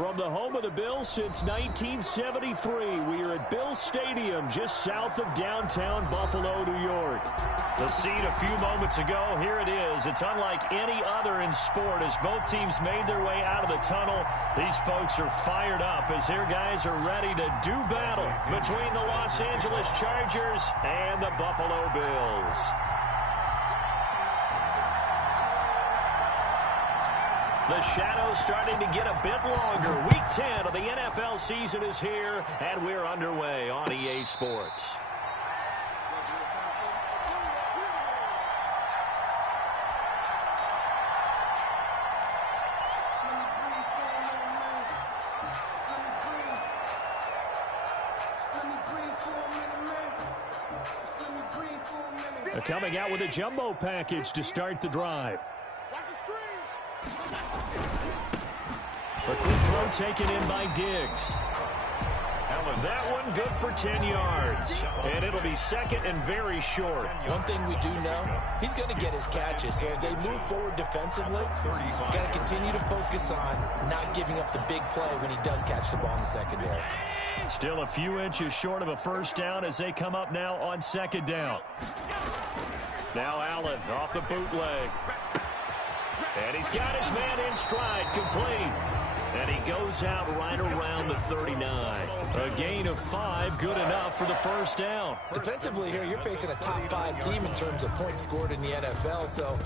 From the home of the Bills since 1973, we are at Bills Stadium just south of downtown Buffalo, New York. The scene a few moments ago, here it is. It's unlike any other in sport as both teams made their way out of the tunnel. These folks are fired up as their guys are ready to do battle between the Los Angeles Chargers and the Buffalo Bills. The shadow's starting to get a bit longer. Week 10 of the NFL season is here, and we're underway on EA Sports. They're coming out with a jumbo package to start the drive. A quick throw taken in by Diggs. That one good for 10 yards. And it'll be second and very short. One thing we do know, he's going to get his catches. So as they move forward defensively, got to continue to focus on not giving up the big play when he does catch the ball in the secondary. Still a few inches short of a first down as they come up now on second down. Now Allen off the bootleg. And he's got his man in stride, complete. And he goes out right around the 39. A gain of 5, good enough for the first down. Defensively here, you're facing a top-5 team in terms of points scored in the NFL. So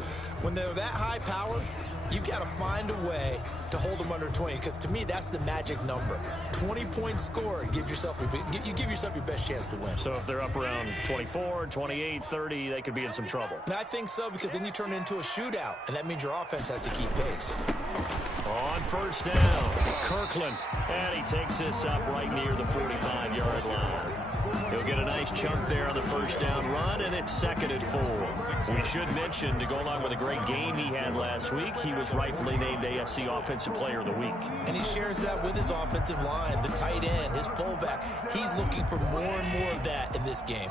when they're that high-powered, you've got to find a way to hold them under 20. Because to me, that's the magic number. 20 points scored, you give yourself your best chance to win. So if they're up around 24, 28, 30, they could be in some trouble. And I think so, because then you turn it into a shootout, and that means your offense has to keep pace. On first down, Kirkland. And he takes this up right near the 45-yard line. He'll get a nice chunk there on the first down run, and it's second and 4. We should mention, to go along with a great game he had last week, he was rightfully named AFC Offensive Player of the Week. And he shares that with his offensive line, the tight end, his fullback. He's looking for more and more of that in this game.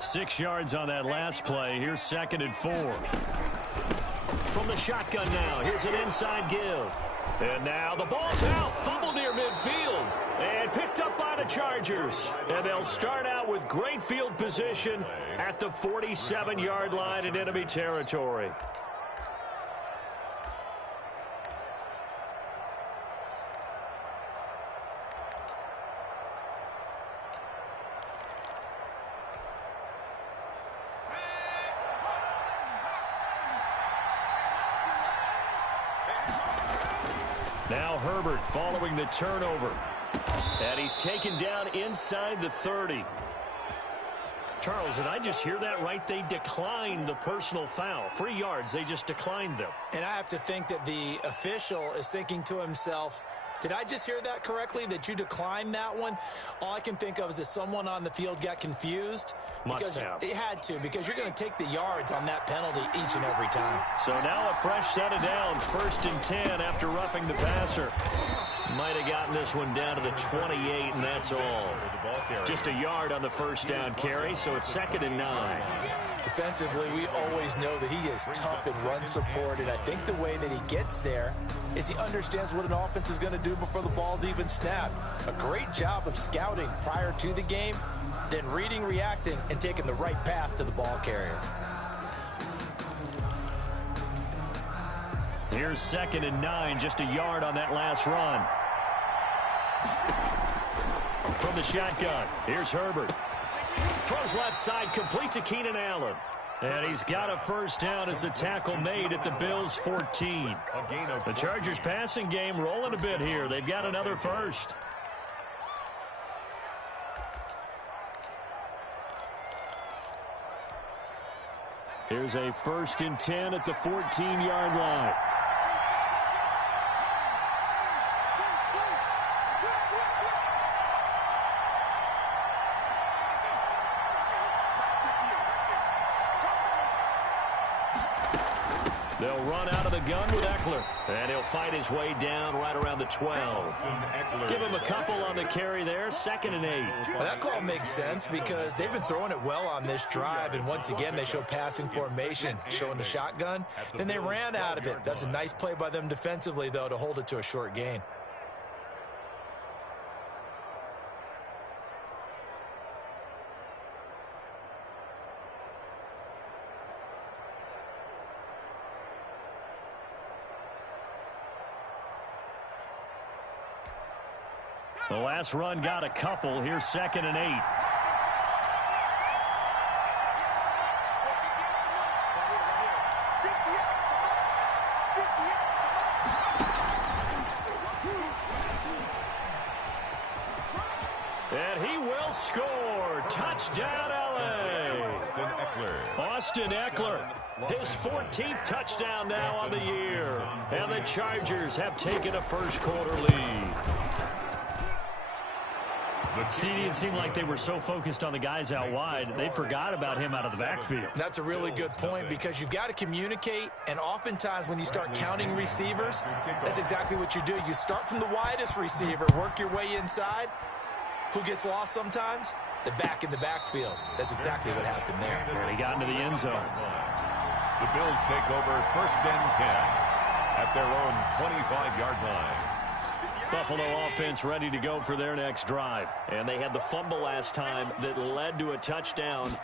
6 yards on that last play. Here's second and 4. From the shotgun now, here's an inside give. And now the ball's out, fumbled near midfield, and picked up by the Chargers. And they'll start out with great field position at the 47-yard line in enemy territory. Now Herbert following the turnover. And he's taken down inside the 30. Charles, did I just hear that right? They declined the personal foul. 3 yards, they just declined them. And I have to think that the official is thinking to himself, did I just hear that correctly, that you declined that one? All I can think of is that someone on the field got confused. Must have. It had to, because you're going to take the yards on that penalty each and every time. So now a fresh set of downs, 1st and 10 after roughing the passer. Might have gotten this one down to the 28, and that's all. Just a yard on the first down carry, so it's 2nd and 9. Defensively, we always know that he is tough in run support, and I think the way that he gets there is he understands what an offense is going to do before the ball's even snapped. A great job of scouting prior to the game, then reading, reacting, and taking the right path to the ball carrier. Here's 2nd and 9, just a yard on that last run. From the shotgun, here's Herbert. Throws left side, complete to Keenan Allen. And he's got a first down as the tackle made at the Bills' 14. The Chargers passing game rolling a bit here. They've got another first. Here's a 1st and 10 at the 14-yard line. They'll run out of the gun with Eckler. And he'll fight his way down right around the 12. Give him a couple on the carry there. 2nd and 8. Well, that call makes sense because they've been throwing it well on this drive. And once again, they show passing formation, showing the shotgun. Then they ran out of it. That's a nice play by them defensively, though, to hold it to a short gain. The last run got a couple. Here's 2nd and 8. And he will score. Touchdown, L.A. Austin Eckler. His 14th touchdown now on the year. And the Chargers have taken a first-quarter lead. CD, it seemed like they were so focused on the guys out wide, they forgot about him out of the backfield. That's a really good point because you've got to communicate, and oftentimes when you start counting receivers, that's exactly what you do. You start from the widest receiver, work your way inside. Who gets lost sometimes? The back in the backfield. That's exactly what happened there. And he got into the end zone. The Bills take over 1st and 10 at their own 25-yard line. Buffalo offense ready to go for their next drive. And they had the fumble last time that led to a touchdown.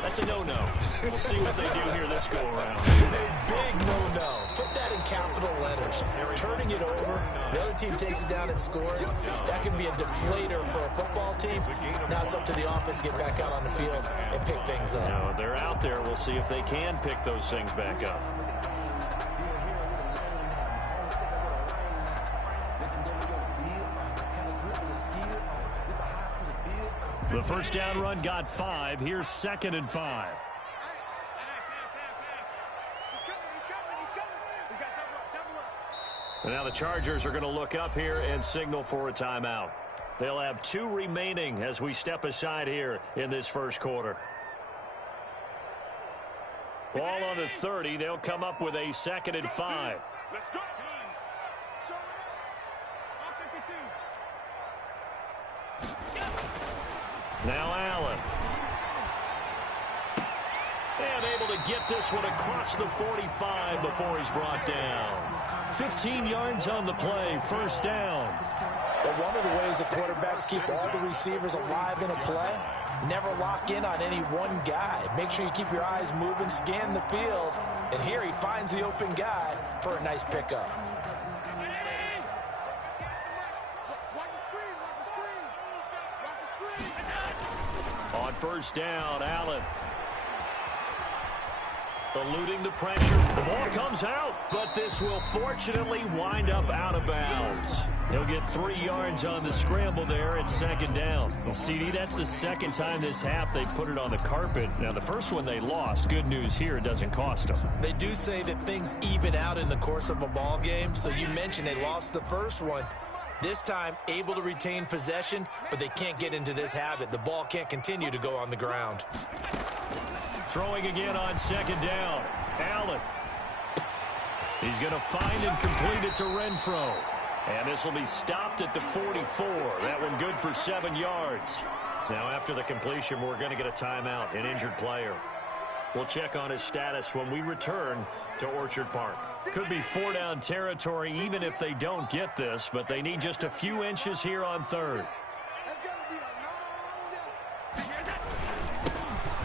That's a no-no. We'll see what they do here this go-around. A big no-no. Put that in capital letters. Turning it over, the other team takes it down and scores. That can be a deflator for a football team. Now it's up to the offense to get back out on the field and pick things up. Now, they're out there. We'll see if they can pick those things back up. The first down run got 5. Here's 2nd and 5. And now the Chargers are going to look up here and signal for a timeout. They'll have 2 remaining as we step aside here in this first quarter. Ball on the 30. They'll come up with a 2nd and 5. Let's go. Now Allen. And able to get this one across the 45 before he's brought down. 15 yards on the play, first down. But one of the ways the quarterbacks keep all the receivers alive in a play, never lock in on any one guy. Make sure you keep your eyes moving, scan the field. And here he finds the open guy for a nice pickup. On first down, Allen. Eluding the pressure. The ball comes out, but this will fortunately wind up out of bounds. He'll get 3 yards on the scramble there at 2nd down. Well, CD, that's the 2nd time this half they put it on the carpet. Now, the first one they lost. Good news here, it doesn't cost them. They do say that things even out in the course of a ball game. So you mentioned they lost the first one. This time, able to retain possession, but they can't get into this habit. The ball can't continue to go on the ground. Throwing again on 2nd down. Allen. He's going to find and complete it to Renfro. And this will be stopped at the 44. That one good for 7 yards. Now, after the completion, we're going to get a timeout, an injured player. We'll check on his status when we return to Orchard Park. Could be 4-down territory even if they don't get this, but they need just a few inches here on 3rd.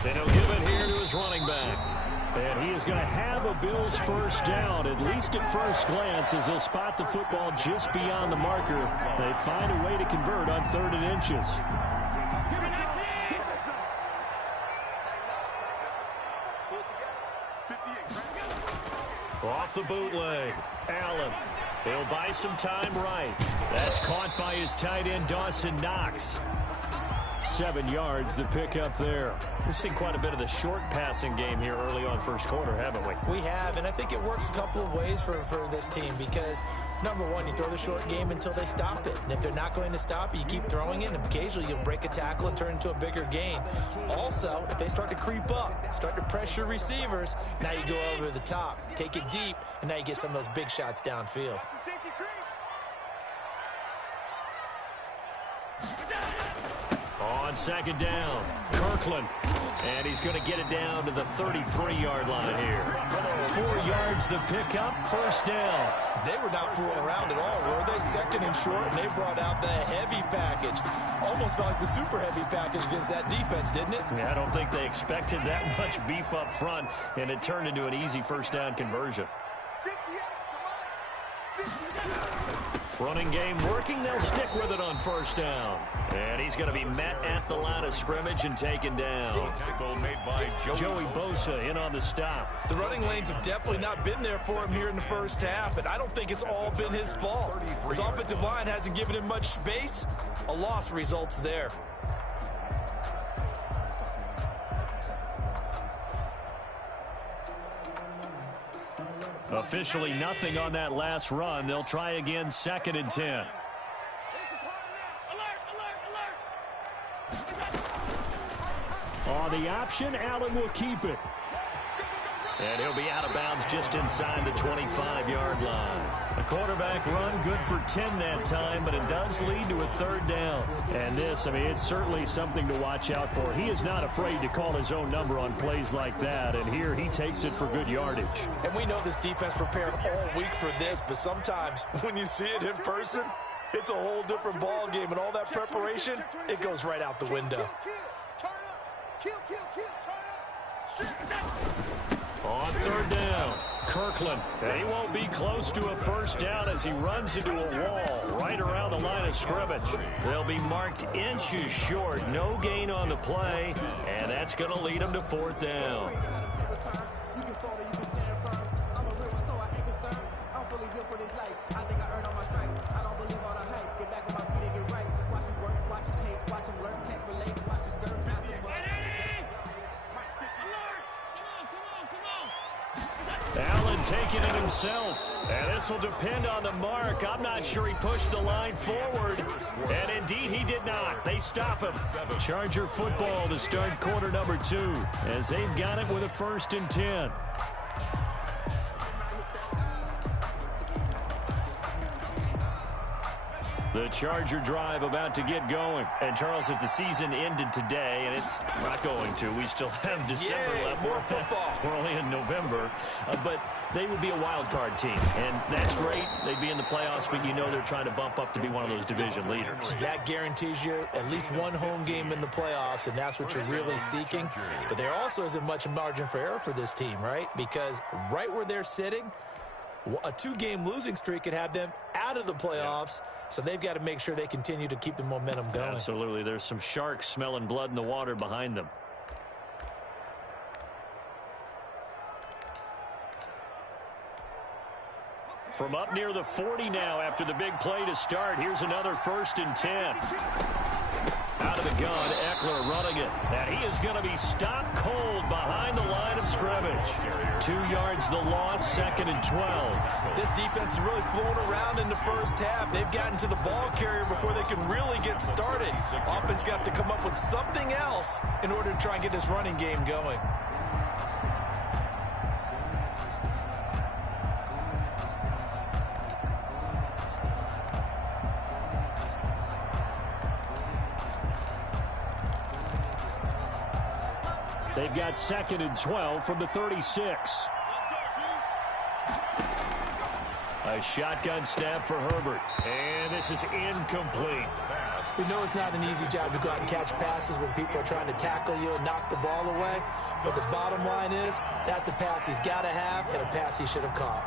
Then he'll give it here to his running back. And he is going to have a Bills first down, at least at first glance, as he'll spot the football just beyond the marker. They find a way to convert on 3rd and inches. Off the bootleg. Allen. He'll buy some time right. That's caught by his tight end, Dawson Knox. 7 yards, the pickup there. We've seen quite a bit of the short passing game here early on first quarter, haven't we? We have, and I think it works a couple of ways for this team because, number one, you throw the short game until they stop it. And if they're not going to stop it, you keep throwing it, and occasionally you'll break a tackle and turn into a bigger gain. Also, if they start to creep up, start to pressure receivers, now you go over the top, take it deep, and now you get some of those big shots downfield. On 2nd down, Kirkland. And he's going to get it down to the 33-yard line here. 4 yards the pickup, first down. They were not fooling around at all, were they? 2nd and short, and they brought out the heavy package. Almost like the super heavy package against that defense, didn't it? Yeah, I don't think they expected that much beef up front, and it turned into an easy first down conversion. Running game working. They'll stick with it on first down. And he's going to be met at the line of scrimmage and taken down. Tackle made by Joey Bosa in on the stop. The running lanes have definitely not been there for him here in the first half, and I don't think it's all been his fault. His offensive line hasn't given him much space. A loss results there. Officially nothing on that last run. They'll try again, 2nd and 10. On the option, Allen will keep it. And he'll be out of bounds just inside the 25-yard line. A quarterback run, good for 10 that time, but it does lead to a 3rd down. And this, I mean, it's certainly something to watch out for. He is not afraid to call his own number on plays like that, and here he takes it for good yardage. And we know this defense prepared all week for this, but sometimes when you see it in person, it's a whole different ball game, and all that preparation, it goes right out the window. On 3rd down, Kirkland. And he won't be close to a 1st down as he runs into a wall right around the line of scrimmage. They'll be marked inches short. No gain on the play, and that's going to lead him to 4th down. Allen taking it himself, and this will depend on the mark. I'm not sure he pushed the line forward, and indeed he did not. They stop him. Charger football to start quarter number 2 as they've got it with a 1st and 10. The Charger drive about to get going. And, Charles, if the season ended today, and it's not going to, we still have December left. More football. We're only in November. But they would be a wild card team. And that's great. They'd be in the playoffs, but you know they're trying to bump up to be one of those division leaders. That guarantees you at least one home game in the playoffs, and that's what you're really seeking. But there also isn't much margin for error for this team, right? Because right where they're sitting, a 2-game losing streak could have them out of the playoffs. So they've got to make sure they continue to keep the momentum going. Absolutely. There's some sharks smelling blood in the water behind them. From up near the 40 now after the big play to start. Here's another 1st and 10. Out of the gun, Eckler running it. And he is going to be stopped cold behind the line of scrimmage. 2 yards the loss, 2nd and 12. This defense is really flown around in the first half. They've gotten to the ball carrier before they can really get started. Offense got to come up with something else in order to try and get this running game going. They've got 2nd and 12 from the 36. A shotgun snap for Herbert. And this is incomplete. We know it's not an easy job to go out and catch passes when people are trying to tackle you and knock the ball away. But the bottom line is, that's a pass he's got to have and a pass he should have caught.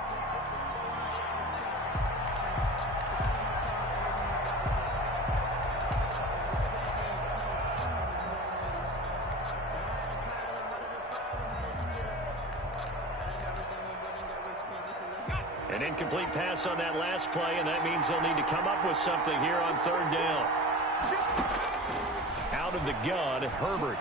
An incomplete pass on that last play, and that means they'll need to come up with something here on 3rd down. Out of the gun, Herbert.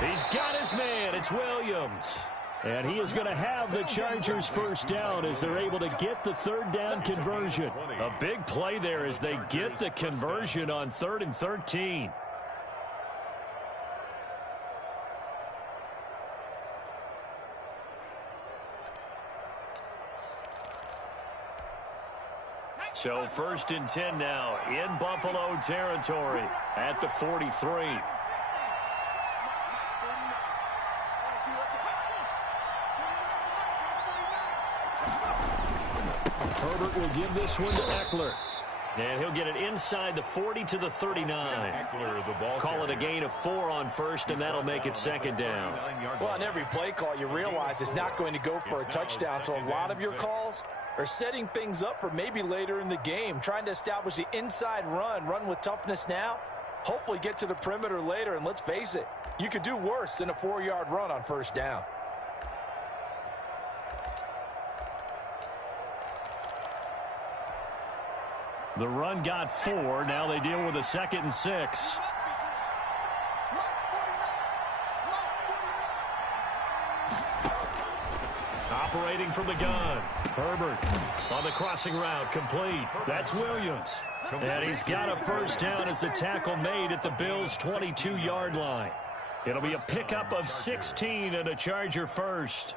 He's got his man. It's Williams. And he is going to have the Chargers 1st down as they're able to get the 3rd down conversion. A big play there as they get the conversion on 3rd and 13. So 1st and 10 now in Buffalo territory at the 43. Herbert will give this one to Eckler. And he'll get it inside the 40 to the 39. Eckler, the ball Call it a gain of 4 on 1st, and that'll make it 2nd down. Well, on every play call, you realize it's not going to go for a touchdown. So a lot of your calls, or setting things up for maybe later in the game, trying to establish the inside run with toughness now, hopefully get to the perimeter later, and let's face it, you could do worse than a 4-yard run on first down. The run got 4. Now they deal with a 2nd and 6. Operating from the gun. Herbert on the crossing route, complete. That's Williams. And he's got a first down as the tackle made at the Bills' 22-yard line. It'll be a pickup of 16 and a Charger first.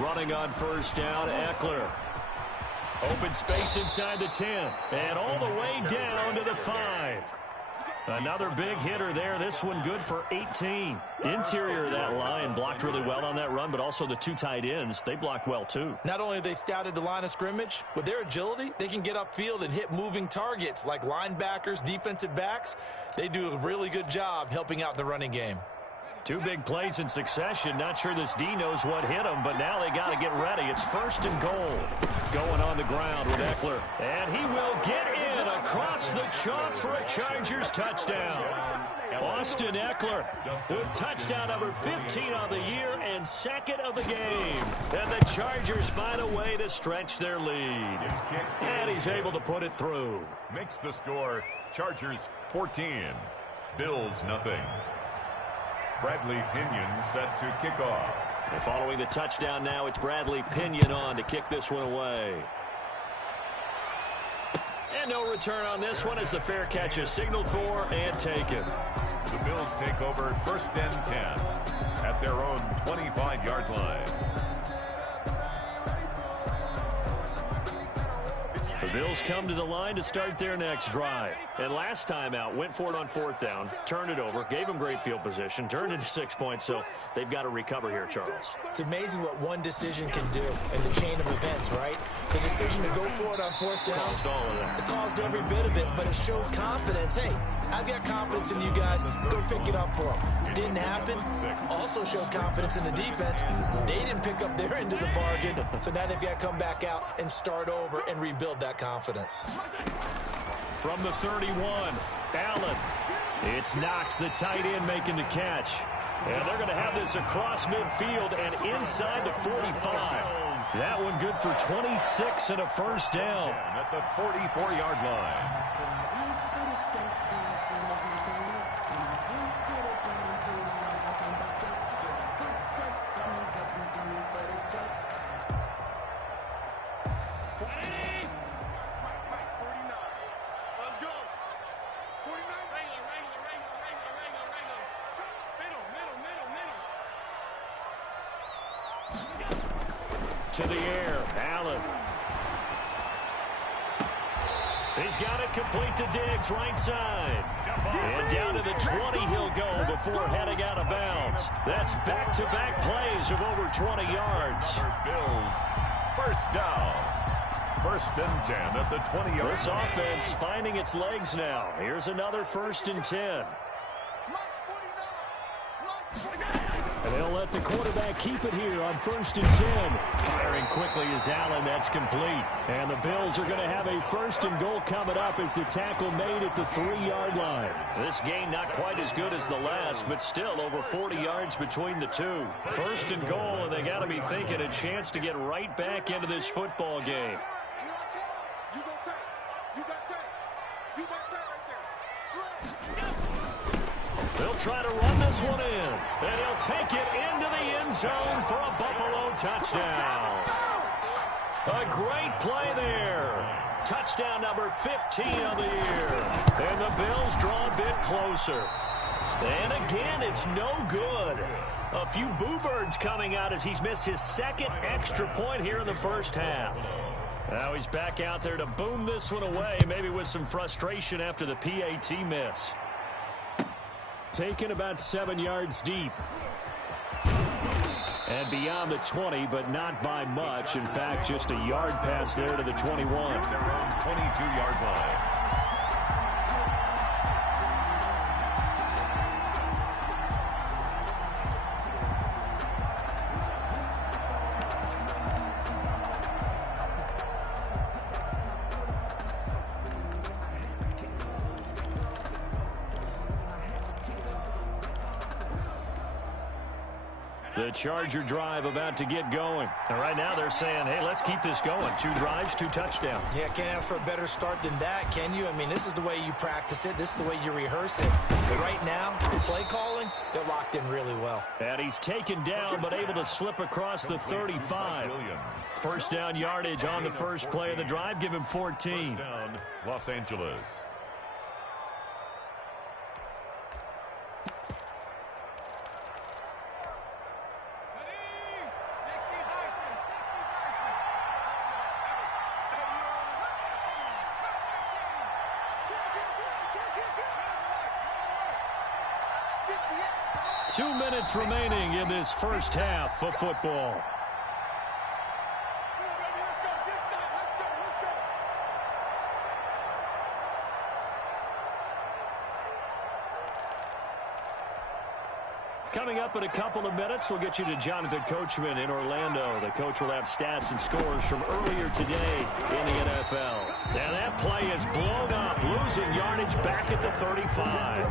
Running on first down, Eckler. Open space inside the 10. And all the way down to the 5. Another big hitter there. This one good for 18. Interior of that line blocked really well on that run, but also the 2 tight ends, they blocked well too. Not only have they scouted the line of scrimmage, with their agility, they can get upfield and hit moving targets like linebackers, defensive backs. They do a really good job helping out the running game. 2 big plays in succession. Not sure this D knows what hit him, but now they got to get ready. It's 1st and goal. Going on the ground with Eckler. And he will get in across the chalk for a Chargers touchdown. Austin Eckler with touchdown number 15 on the year and 2nd of the game. And the Chargers find a way to stretch their lead. And he's able to put it through. Makes the score Chargers 14, Bills nothing. Bradley Pinion set to kick off. And following the touchdown now, it's Bradley Pinion on to kick this one away. And no return on this one as the fair catch is signaled for and taken. The Bills take over 1st and 10 at their own 25-yard line. The Bills come to the line to start their next drive. And last time out, went for it on 4th down, turned it over, gave them great field position, turned into 6 points, so they've got to recover here, Charles. It's amazing what one decision can do in the chain of events, right? The decision to go for it on 4th down. Caused all of that. It caused every bit of it, but it showed confidence. Hey, I've got confidence in you guys. Go pick it up for them. Didn't happen. Also showed confidence in the defense. They didn't pick up their end of the bargain, so now they've got to come back out and start over and rebuild that confidence. From the 31, Allen. It's Knox, the tight end, making the catch. And they're going to have this across midfield and inside the 45. That one good for 26 and a first down. At the 44-yard line. To the air, Allen. He's got it complete to Diggs, right side. And down to the 20 he'll go before heading out of bounds. That's back-to-back plays of over 20 yards. Bills, first down. 1st and 10 at the 20-yard line. This offense finding its legs now. Here's another 1st and 10. And they'll let the quarterback keep it here on 1st and 10. Firing quickly is Allen. That's complete. And the Bills are going to have a 1st and goal coming up as the tackle made at the 3-yard line. This game not quite as good as the last, but still over 40 yards between the two. 1st and goal, and they got to be thinking a chance to get right back into this football game. They'll try to run this one in, and he'll take it into the end zone for a Buffalo touchdown. A great play there. Touchdown number 15 of the year. And the Bills draw a bit closer. And again, it's no good. A few boo birds coming out as he's missed his 2nd extra point here in the first half. Now he's back out there to boom this one away, maybe with some frustration after the PAT miss. Taken about 7 yards deep. And beyond the 20, but not by much. In fact, just a yard pass there to the 21. Their own 22-yard line. The Charger drive about to get going. And right now they're saying, hey, let's keep this going. 2 drives, 2 touchdowns. Yeah, can't ask for a better start than that, can you? I mean, this is the way you practice it. This is the way you rehearse it. But right now, the play calling, they're locked in really well. And he's taken down, but able to slip across the 35. First down yardage on the first play of the drive. Give him 14. First down, Los Angeles. Two minutes remaining in this first half of football. Coming up in a couple of minutes, we'll get you to Jonathan Coachman in Orlando. The coach will have stats and scores from earlier today in the NFL. And that play is blown up, losing yardage back at the 35.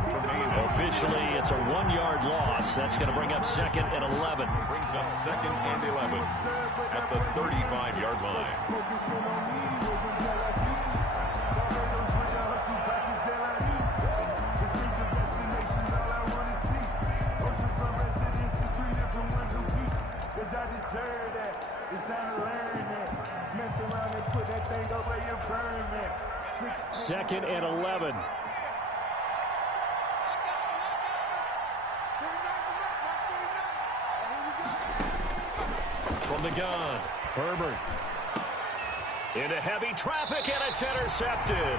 Officially, it's a 1-yard loss. That's going to bring up 2nd and 11. Brings up 2nd and 11 at the 35-yard line. Second and 11. From the gun, Herbert. Into heavy traffic, and it's intercepted.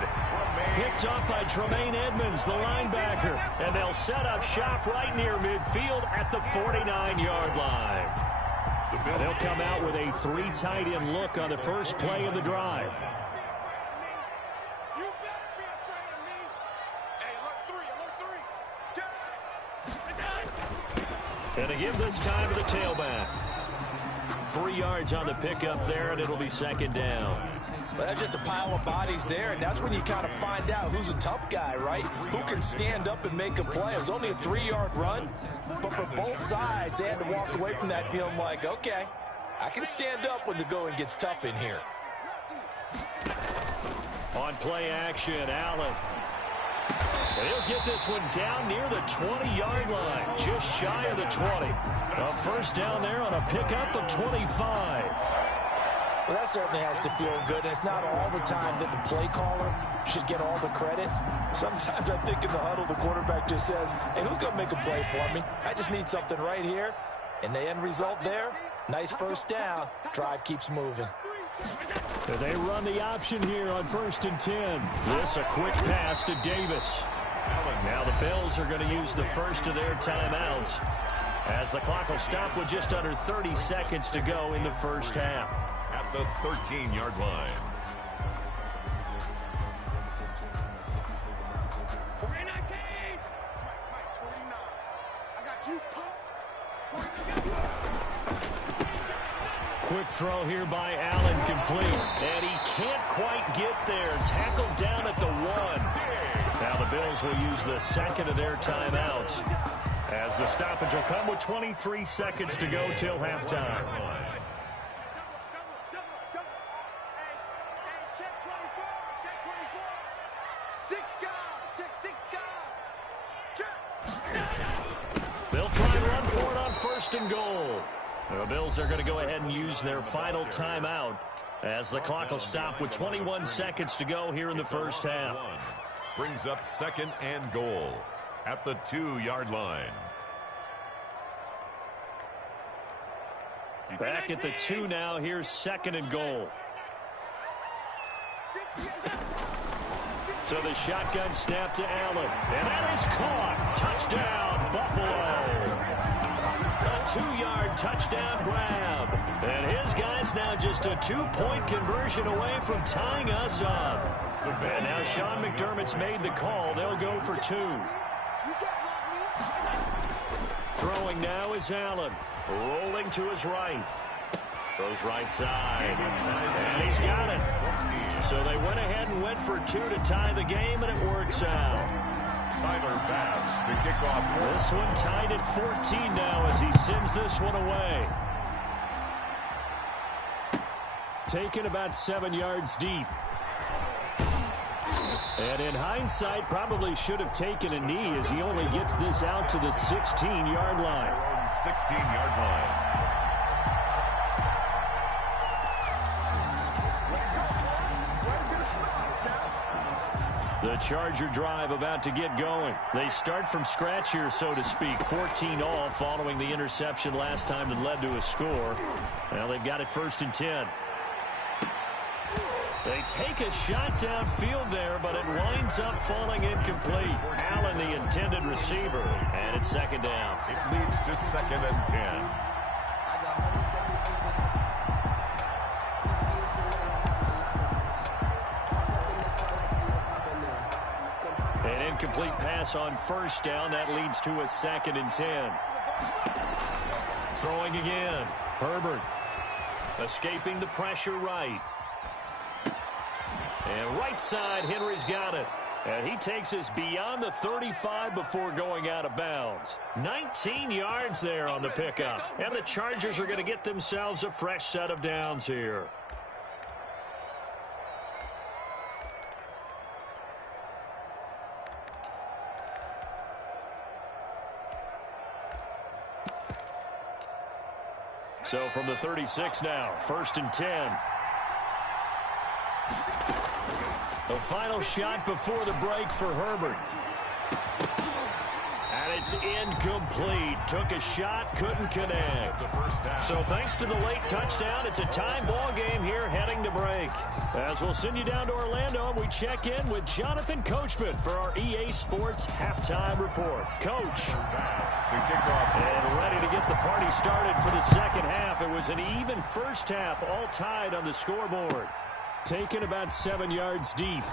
Picked up by Tremaine Edmonds, the linebacker. And they'll set up shop right near midfield at the 49-yard line. And they'll come out with a 3 tight end look on the first play of the drive. And to give this time to the tailback. 3 yards on the pickup there, and it'll be 2nd down. Well, that's just a pile of bodies there, and that's when you kind of find out who's a tough guy, right? Who can stand up and make a play. It was only a 3-yard run, but for both sides, they had to walk away from that feeling like, okay, I can stand up when the going gets tough in here. On play action, Allen. He'll get this one down near the 20-yard line, just shy of the 20. A first down there on a pickup of 25. Well, that certainly has to feel good, and it's not all the time that the play caller should get all the credit. Sometimes I think in the huddle, the quarterback just says, hey, who's going to make a play for me? I just need something right here. And the end result there, nice first down. Drive keeps moving. They run the option here on 1st and 10. This a quick pass to Davis. Now the Bills are going to use the first of their timeouts as the clock will stop with just under 30 seconds to go in the first half. At the 13-yard line. Quick throw here by Allen, complete. And he can't quite get there. Tackled down at the 1. Now the Bills will use the second of their timeouts as the stoppage will come with 23 seconds to go till halftime. They'll try and run for it on 1st and goal. The Bills are going to go ahead and use their final timeout as the clock will stop with 21 seconds to go here in the first half. Brings up 2nd and goal at the 2-yard line. Back at the 2 now. Here's 2nd and goal. So the shotgun snap to Allen. And that is caught. Touchdown, Buffalo. A 2-yard touchdown grab. And his guy's now just a 2-point conversion away from tying us up. And now Sean McDermott's made the call. They'll go for 2. Throwing now is Allen. Rolling to his right. Throws right side. And he's got it. So they went ahead and went for 2 to tie the game, and it works out. Tyler Bass to kick off. This one tied at 14 now as he sends this one away. Taken about 7 yards deep. And in hindsight, probably should have taken a knee as he only gets this out to the 16-yard line. 16-yard line. The Charger drive about to get going. They start from scratch here, so to speak. 14 all following the interception last time that led to a score. Well, they've got it 1st and 10. They take a shot downfield there, but it winds up falling incomplete. Allen, the intended receiver, and it's 2nd down. It leads to 2nd and 10. An incomplete pass on 1st down. That leads to a 2nd and 10. Throwing again. Herbert escaping the pressure right. And right side, Henry's got it. And he takes us beyond the 35 before going out of bounds. 19 yards there on the pickup. And the Chargers are going to get themselves a fresh set of downs here. So from the 36 now, 1st and 10. The final shot before the break for Herbert. And it's incomplete. Took a shot, couldn't connect. So thanks to the late touchdown, it's a tie ball game here heading to break. As we'll send you down to Orlando, we check in with Jonathan Coachman for our EA Sports Halftime Report. Coach. And ready to get the party started for the second half. It was an even first half, all tied on the scoreboard. Taken about 7 yards deep.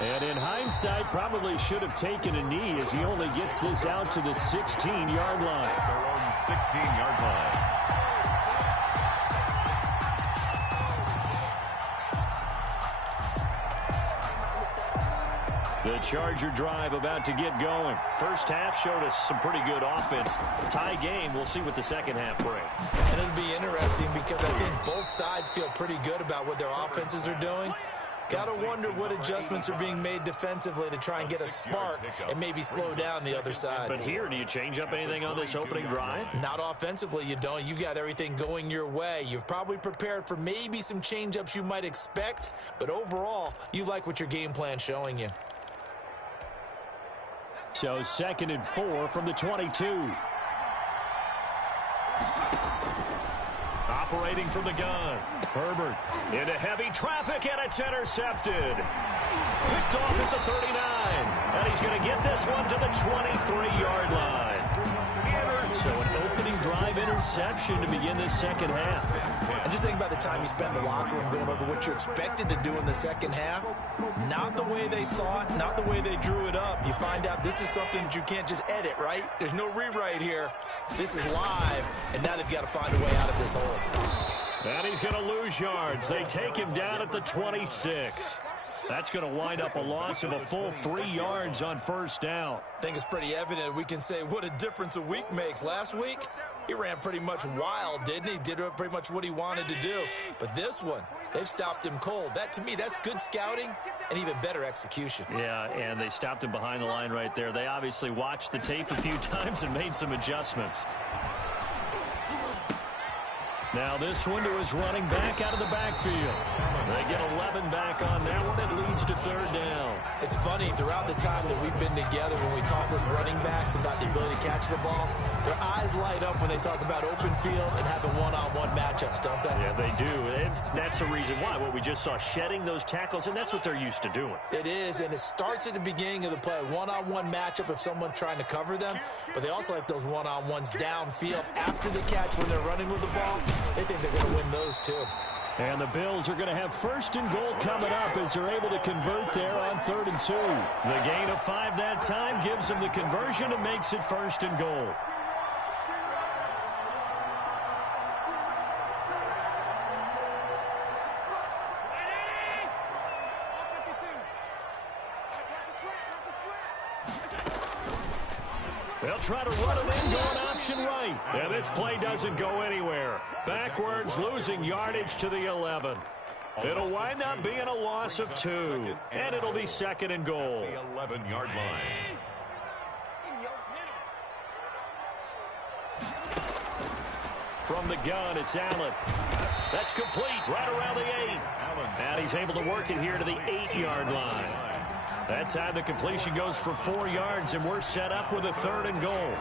And in hindsight, probably should have taken a knee as he only gets this out to the 16-yard line. Their own 16-yard line. The Charger drive about to get going. First half showed us some pretty good offense. Tie game, we'll see what the second half brings. And it'll be interesting because I think both sides feel pretty good about what their offenses are doing. Got to wonder what adjustments are being made defensively to try and get a spark and maybe slow down the other side. But here, do you change up anything on this opening drive? Not offensively, you don't. You've got everything going your way. You've probably prepared for maybe some change-ups you might expect, but overall, you like what your game plan's showing you. So 2nd and 4 from the 22. Operating from the gun. Herbert into heavy traffic, and it's intercepted. Picked off at the 39. And he's going to get this one to the 23-yard line. So an opening drive interception to begin this second half. And just think about the time you spent in the locker room going over what you expected to do in the second half. Not the way they saw it, not the way they drew it up. You find out this is something that you can't just edit, right? There's no rewrite here. This is live, and now they've got to find a way out of this hole. And he's going to lose yards. They take him down at the 26. That's going to wind up a loss of a full 3 yards on 1st down. I think it's pretty evident. We can say what a difference a week makes. Last week, he ran pretty much wild, didn't he? Did pretty much what he wanted to do. But this one, they've stopped him cold. That, to me, that's good scouting and even better execution. Yeah, and they stopped him behind the line right there. They obviously watched the tape a few times and made some adjustments. Now this one to his running back out of the backfield. They get 11 back on that one. It leads to 3rd down. It's funny, throughout the time that we've been together, when we talk with running backs about the ability to catch the ball, their eyes light up when they talk about open field and having one-on-one matchups, don't they? Yeah, they do. That's the reason why. What we just saw, shedding those tackles, and that's what they're used to doing. It is, and it starts at the beginning of the play. One-on-one matchup if someone's trying to cover them, but they also like those one-on-ones downfield after the catch when they're running with the ball. They think they're going to win those too. And the Bills are going to have 1st and goal coming up as they're able to convert there on 3rd and 2. The gain of 5 that time gives them the conversion and makes it 1st and goal. They'll try to run it in, going option right. And this play doesn't go anywhere. Backwards, losing yardage to the 11. It'll wind up being a loss of 2. And it'll be 2nd and goal. The 11-yard line. From the gun, it's Allen. That's complete right around the 8. And he's able to work it here to the 8-yard line. That time the completion goes for 4 yards, and we're set up with a 3rd and goal.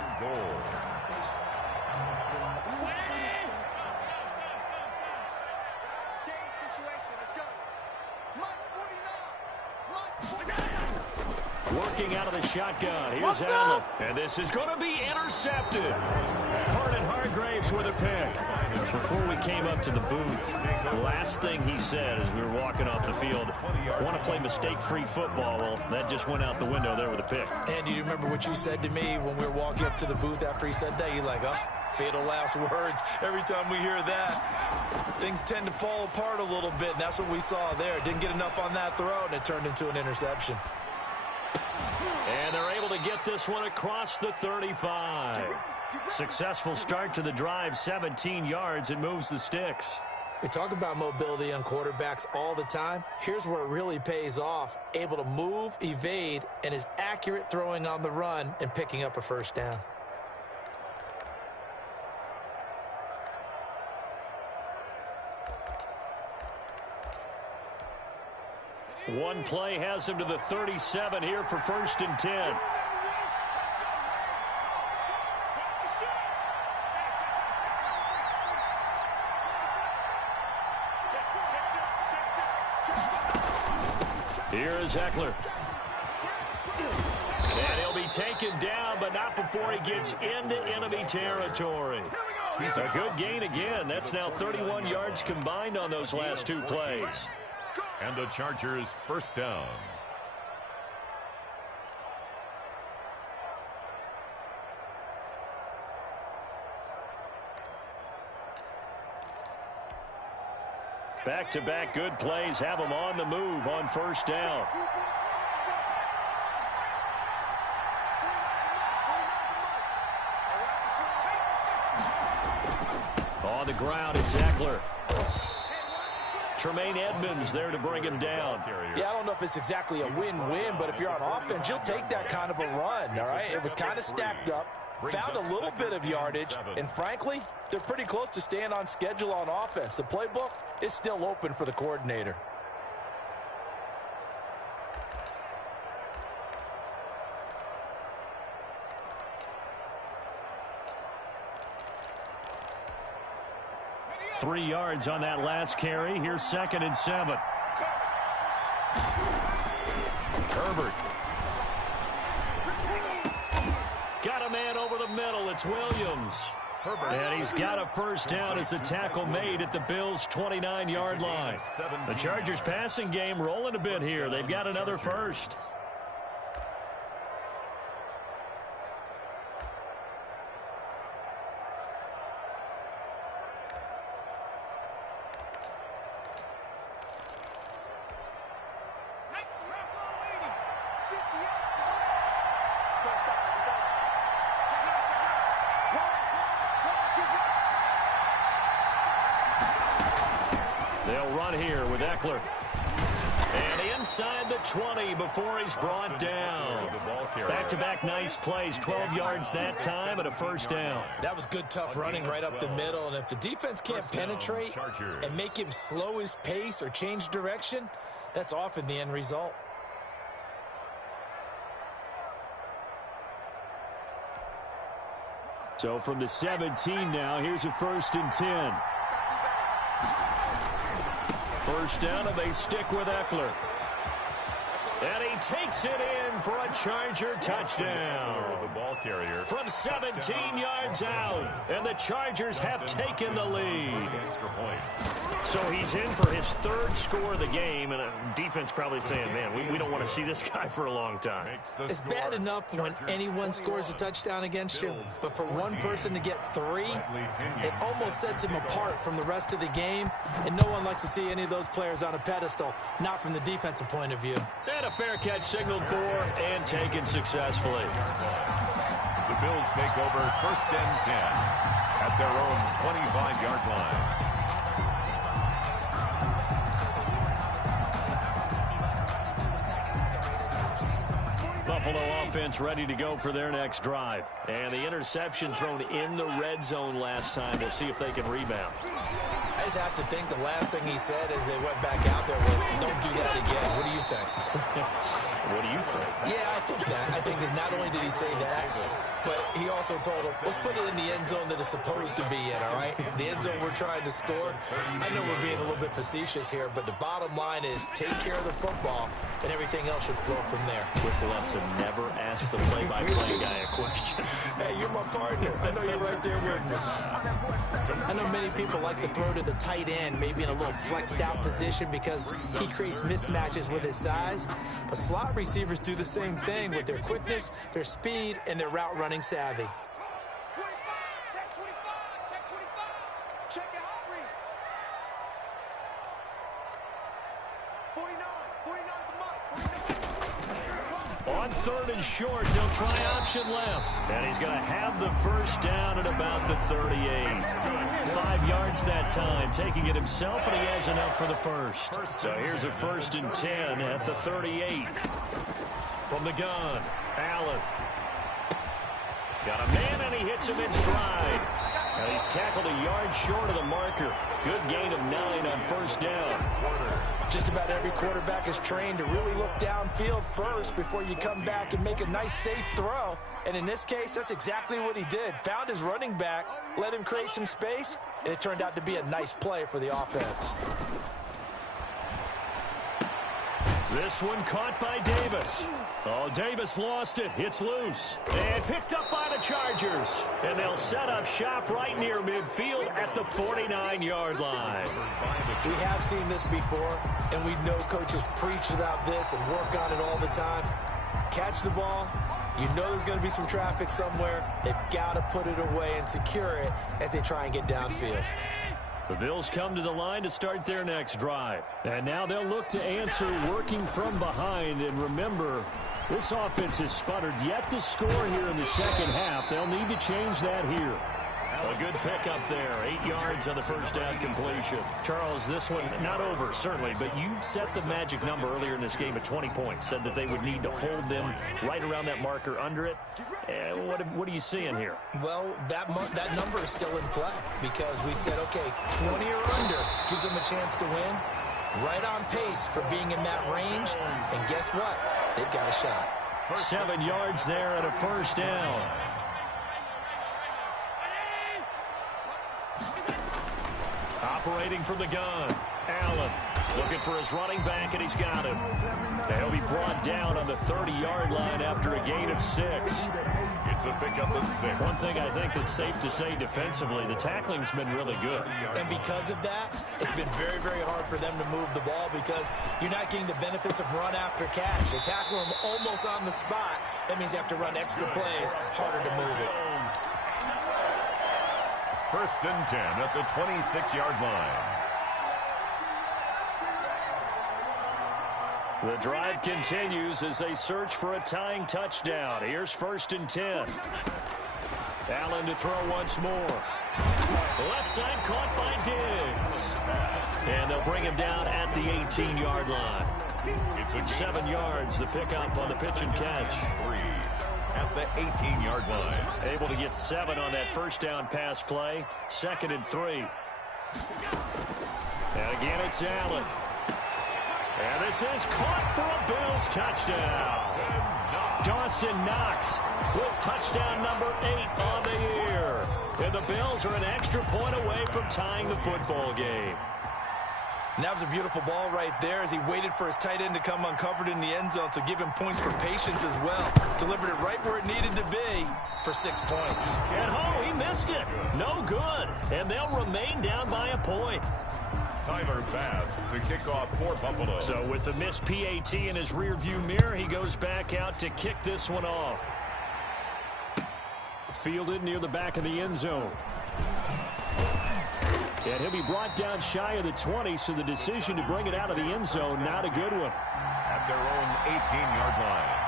Working out of the shotgun. Here's Allen. And this is going to be intercepted. Vernon Hargraves with a pick. Before we came up to the booth, the last thing he said as we were walking off the field, I want to play mistake-free football. Well, that just went out the window there with a pick. And do you remember what you said to me when we were walking up to the booth after he said that? You're like, oh, fatal last words. Every time we hear that, things tend to fall apart a little bit, and that's what we saw there. Didn't get enough on that throw, and it turned into an interception. And they're able to get this one across the 35. Successful start to the drive, 17 yards, and moves the sticks. We talk about mobility on quarterbacks all the time. Here's where it really pays off. Able to move, evade, and is accurate throwing on the run and picking up a 1st down. One play has him to the 37 here for 1st and 10. Here is Eckler. And he'll be taken down, but not before he gets into enemy territory. A good gain again. That's now 31 yards combined on those last 2 plays. And the Chargers 1st down. Back-to-back good plays have them on the move on 1st down. On the ground, it's Eckler. Tremaine Edmonds there to bring him down. Yeah, I don't know if it's exactly a win-win, but if you're on offense, you'll take that kind of a run, all right? It was kind of stacked up, found a little bit of yardage, and frankly, they're pretty close to staying on schedule on offense. The playbook is still open for the coordinator. Three yards on that last carry. Here's 2nd and 7. Herbert. Got a man over the middle. It's Williams. And he's got a 1st down as the tackle made at the Bills' 29-yard line. The Chargers passing game rolling a bit here. They've got another 1st. They'll run here with Eckler. And inside the 20 before he's brought down. Back-to-back nice plays. 12 yards that time and a 1st down. That was good, tough running right up the middle. And if the defense can't penetrate and make him slow his pace or change direction, that's often the end result. So from the 17 now, here's a 1st and 10. First down, and they stick with Eckler. And he takes it in for a Charger touchdown. The ball carrier from 17 yards out. And the Chargers have taken the lead. Extra point. So he's in for his third score of the game. And defense probably saying, man, we don't want to see this guy for a long time. It's bad enough when anyone scores a touchdown against you. But for one person to get 3, it almost sets him apart from the rest of the game. And no one likes to see any of those players on a pedestal, not from the defensive point of view. And a fair catch signaled for and taken successfully. The Bills take over 1st and 10 at their own 25-yard line. Buffalo offense ready to go for their next drive. And the interception thrown in the red zone last time. We'll see if they can rebound. I just have to think the last thing he said as they went back out there was, don't do that again. What do you think? What do you think? Yeah, I think that. I think that not only did he say that, but he also told him, let's put it in the end zone that it's supposed to be in, all right? The end zone we're trying to score. I know we're being a little bit facetious here, but the bottom line is take care of the football, and everything else should flow from there. Quick lesson, never ask the play-by-play guy a question. Hey, you're my partner. I know you're right there with me. I know many people like to throw to the tight end, maybe in a little flexed out position because he creates mismatches with his size. But slot receivers do the same thing with their quickness, their speed, and their route running savvy. On 3rd and short, they'll try option left. And he's going to have the first down at about the 38. 5 yards that time, taking it himself, and he has enough for the first. So here's a 1st and 10 at the 38. From the gun, Allen. Got a man, and he hits him in stride. And he's tackled a yard short of the marker. Good gain of 9 on 1st down. Just about every quarterback is trained to really look downfield first before you come back and make a nice, safe throw. And in this case, that's exactly what he did. Found his running back, let him create some space, and it turned out to be a nice play for the offense. This one caught by Davis. Oh, Davis lost it. It's loose. And picked up by the Chargers. And they'll set up shop right near midfield at the 49-yard line. We have seen this before, and we know coaches preach about this and work on it all the time. Catch the ball. You know there's going to be some traffic somewhere. They've got to put it away and secure it as they try and get downfield. The Bills come to the line to start their next drive. And now they'll look to answer working from behind. And remember, this offense has sputtered yet to score here in the second half. They'll need to change that here. A good pickup there. 8 yards on the first down completion. Charles, this one not over, certainly, but you set the magic number earlier in this game at 20 points. Said that they would need to hold them right around that marker under it. What are you seeing here? Well, that number is still in play because we said, okay, 20 or under gives them a chance to win. Right on pace for being in that range. And guess what? They've got a shot. 7 yards there at a first down. Operating from the gun, Allen looking for his running back, and he's got him. And he'll be brought down on the 30-yard line after a gain of 6. It's a pickup of 6. One thing I think that's safe to say defensively, the tackling's been really good. And because of that, it's been very, very hard for them to move the ball because you're not getting the benefits of run after catch. They tackle them almost on the spot. That means you have to run extra plays, harder to move it. 1st and 10 at the 26-yard line. The drive continues as they search for a tying touchdown. Here's 1st and 10. Allen to throw once more. Left side caught by Diggs. And they'll bring him down at the 18-yard line. It's 7 yards, the pickup on the pitch and catch. 3 at the 18-yard line. Able to get 7 on that first down pass play. 2nd and 3. And again, it's Allen. And this is caught for a Bills touchdown. Dawson Knox with touchdown number 8 on the year. And the Bills are an extra point away from tying the football game. And that was a beautiful ball right there as he waited for his tight end to come uncovered in the end zone, so give him points for patience as well. Delivered it right where it needed to be for 6 points. And he missed it. No good. And they'll remain down by a point. Tyler Bass to kick off for Buffalo. So with the missed PAT in his rearview mirror, he goes back out to kick this one off. Fielded near the back of the end zone. And he'll be brought down shy of the 20, so the decision to bring it out of the end zone, not a good one. At their own 18-yard line.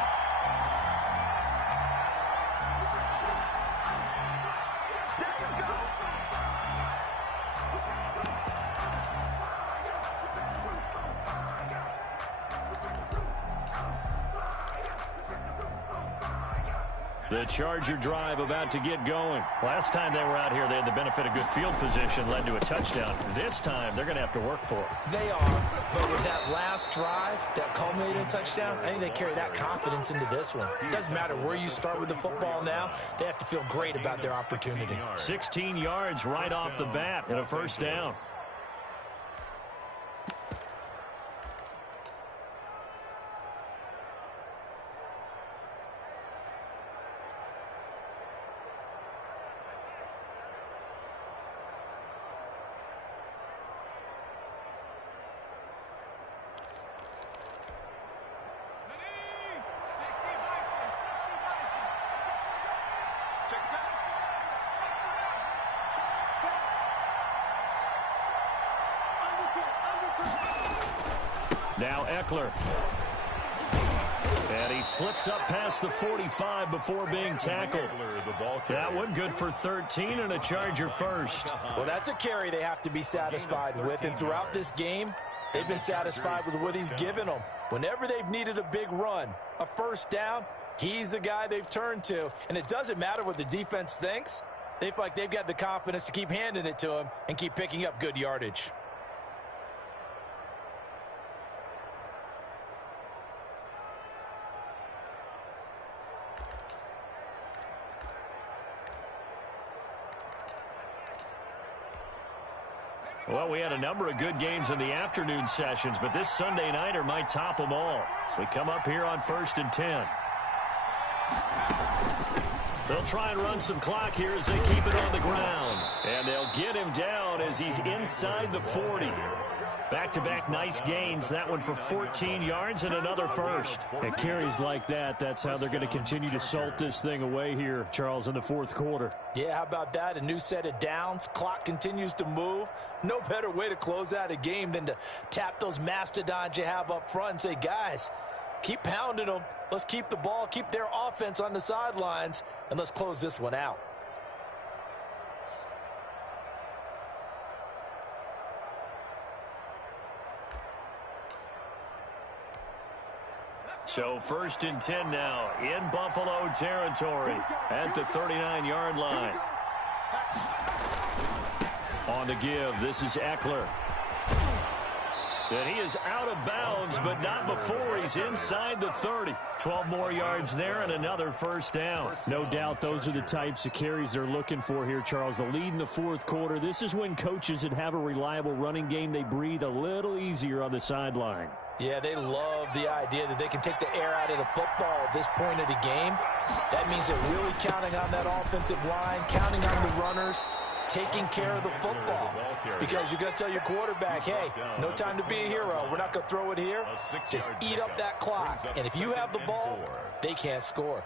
The Charger drive about to get going. Last time they were out here, they had the benefit of good field position, led to a touchdown. This time, they're going to have to work for it. They are, but with that last drive that culminated in a touchdown, I think they carry that confidence into this one. It doesn't matter where you start with the football now. They have to feel great about their opportunity. 16 yards right off the bat and a first down. Now Eckler. And he slips up past the 45 before being tackled. That one good for 13 and a Charger first. Well, that's a carry they have to be satisfied with. And throughout this game, they've been satisfied with what he's given them. Whenever they've needed a big run, a first down, he's the guy they've turned to. And it doesn't matter what the defense thinks. They feel like they've got the confidence to keep handing it to him and keep picking up good yardage. Well, we had a number of good games in the afternoon sessions, but this Sunday nighter might top them all. So we come up here on 1st and 10. They'll try and run some clock here as they keep it on the ground. And they'll get him down as he's inside the 40. Back-to-back nice gains. That one for 14 yards and another first. And carries like that, that's how they're going to continue to salt this thing away here, Charles, in the fourth quarter. Yeah, how about that? A new set of downs. Clock continues to move. No better way to close out a game than to tap those mastodons you have up front and say, guys, keep pounding them. Let's keep the ball, keep their offense on the sidelines, and let's close this one out. So 1st and 10 now in Buffalo territory at the 39-yard line. On the give, this is Eckler. And he is out of bounds, but not before he's inside the 30. 12 more yards there and another first down. No doubt those are the types of carries they're looking for here, Charles. The lead in the fourth quarter. This is when coaches that have a reliable running game, they breathe a little easier on the sideline. Yeah, they love the idea that they can take the air out of the football at this point of the game. That means they're really counting on that offensive line, counting on the runners, taking care of the football. Because you're going to tell your quarterback, hey, no time to be a hero. We're not going to throw it here. Just eat up that clock. And if you have the ball, they can't score.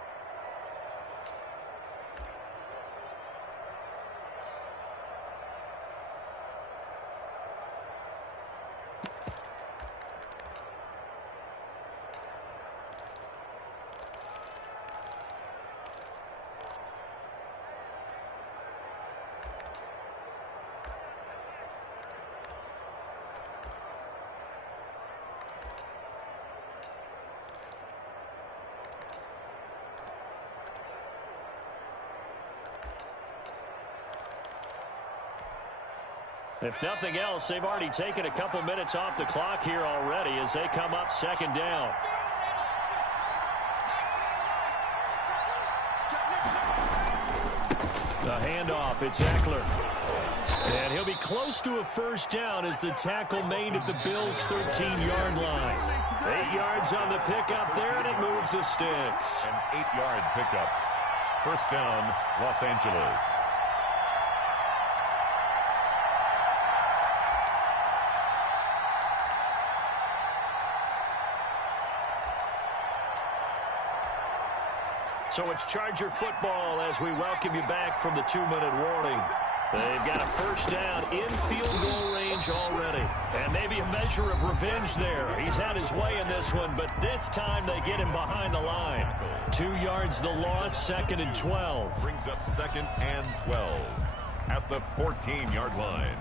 If nothing else, they've already taken a couple minutes off the clock here already as they come up 2nd down. The handoff, it's Eckler. And he'll be close to a first down as the tackle made at the Bills' 13-yard line. 8 yards on the pickup there, and it moves the sticks. An 8-yard pickup. First down, Los Angeles. So it's Charger football as we welcome you back from the 2-minute warning. They've got a first down in field goal range already. And maybe a measure of revenge there. He's had his way in this one, but this time they get him behind the line. 2 yards the loss, 2nd and 12. Brings up 2nd and 12 at the 14-yard line.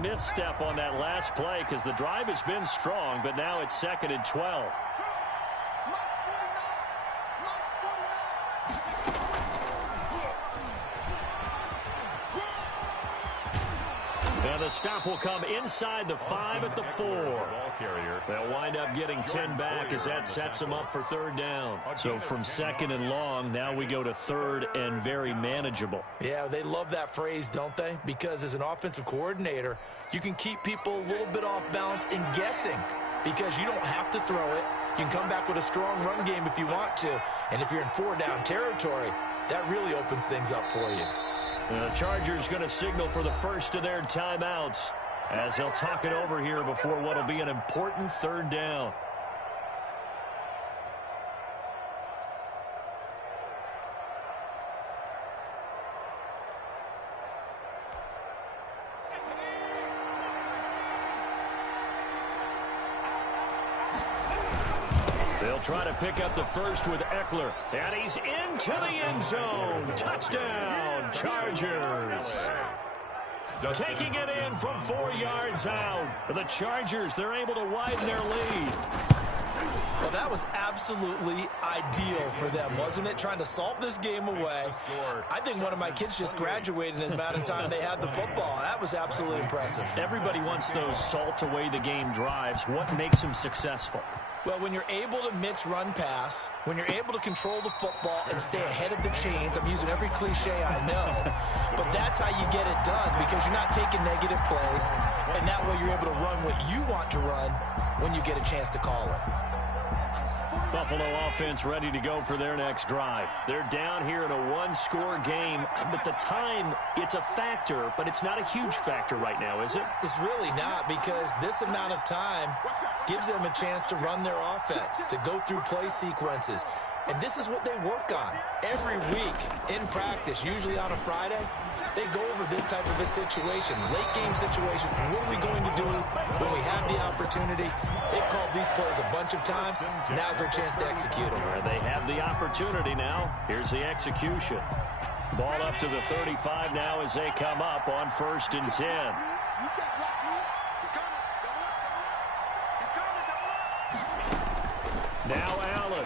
Misstep on that last play because the drive has been strong, but now it's 2nd and 12. Now the stop will come inside the 5 at the 4. They'll wind up getting 10 back as that sets them up for 3rd down. So from 2nd and long, now we go to 3rd and very manageable. Yeah, they love that phrase, don't they? Because as an offensive coordinator, you can keep people a little bit off balance and guessing because you don't have to throw it. You can come back with a strong run game if you want to. And if you're in 4-down territory, that really opens things up for you. The Chargers going to signal for the first of their timeouts as they'll talk it over here before what will be an important 3rd down. They'll try to pick up the first with Eckler, and he's into the end zone. Touchdown, Chargers. Taking it in from 4 yards out. The Chargers, they're able to widen their lead. Well, that was absolutely ideal for them, wasn't it? Trying to salt this game away. I think one of my kids just graduated in the amount of time they had the football. That was absolutely impressive. Everybody wants those salt away the game drives. What makes them successful? Well, when you're able to mix run pass, when you're able to control the football and stay ahead of the chains, I'm using every cliche I know, but that's how you get it done because you're not taking negative plays, and that way you're able to run what you want to run when you get a chance to call it. Buffalo offense ready to go for their next drive. They're down here in a 1-score game, but the time, it's a factor, but it's not a huge factor right now, is it? It's really not because this amount of time gives them a chance to run their offense, to go through play sequences. And this is what they work on every week in practice, usually on a Friday. They go over this type of a situation, late game situation. What are we going to do when we have the opportunity? They've called these plays a bunch of times. Now's their chance to execute them. They have the opportunity now. Here's the execution. Ball up to the 35 now as they come up on 1st and 10. Now Allen.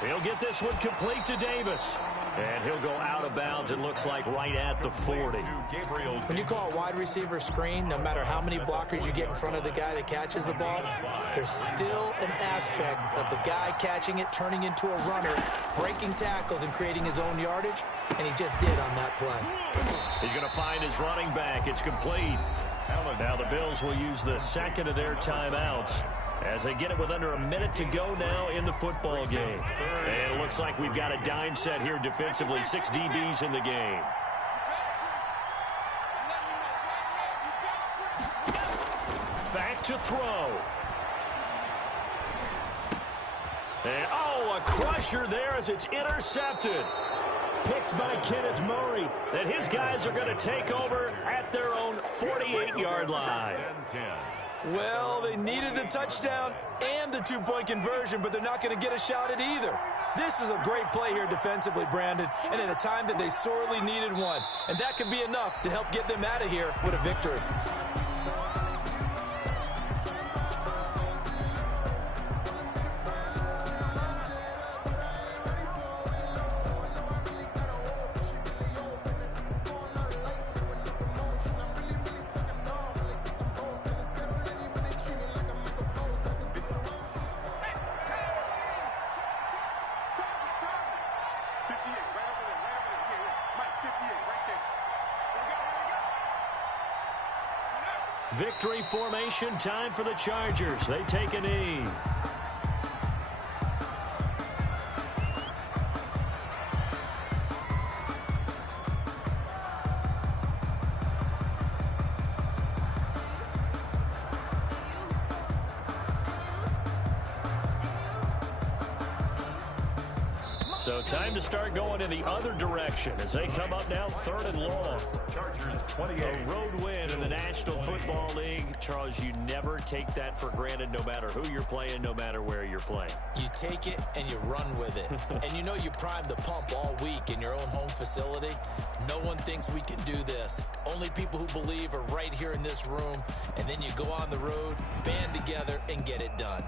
He'll get this one complete to Davis. And he'll go out of bounds, it looks like, right at the 40. When you call a wide receiver screen, no matter how many blockers you get in front of the guy that catches the ball, there's still an aspect of the guy catching it, turning into a runner, breaking tackles and creating his own yardage, and he just did on that play. He's going to find his running back. It's complete. Now the Bills will use the 2nd of their timeouts as they get it with under a minute to go now in the football game. And it looks like we've got a dime set here defensively. 6 DBs in the game. Back to throw. And, a crusher there as it's intercepted. Picked by Kenneth Murray. That his guys are going to take over at their own 48-yard line. Well, they needed the touchdown and the 2-point conversion, but they're not going to get a shot at either. This is a great play here defensively, Brandon, and at a time that they sorely needed one. And that could be enough to help get them out of here with a victory. Victory formation time for the Chargers. They take a knee. So time to start going in the other direction as they come up now 3rd and long. Chargers 28. A road win in the National Football League. Charles, you never take that for granted no matter who you're playing, no matter where you're playing. You take it and you run with it. And you know you primed the pump all week in your own home facility. No one thinks we can do this. Only people who believe are right here in this room. And then you go on the road, band together, and get it done.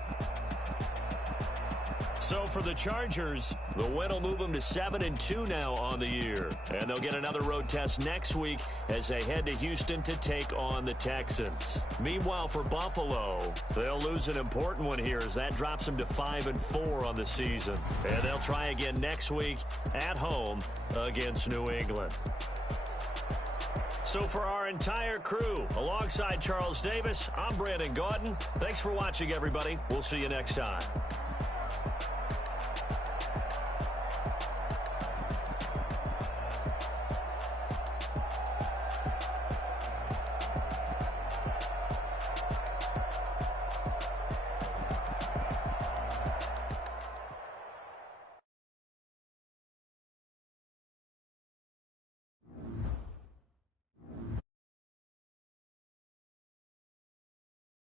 So for the Chargers, the win will move them to 7-2 now on the year. And they'll get another road test next week as they head to Houston to take on the Texans. Meanwhile, for Buffalo, they'll lose an important one here as that drops them to 5-4 on the season. And they'll try again next week at home against New England. So for our entire crew, alongside Charles Davis, I'm Brandon Gaudin. Thanks for watching, everybody. We'll see you next time.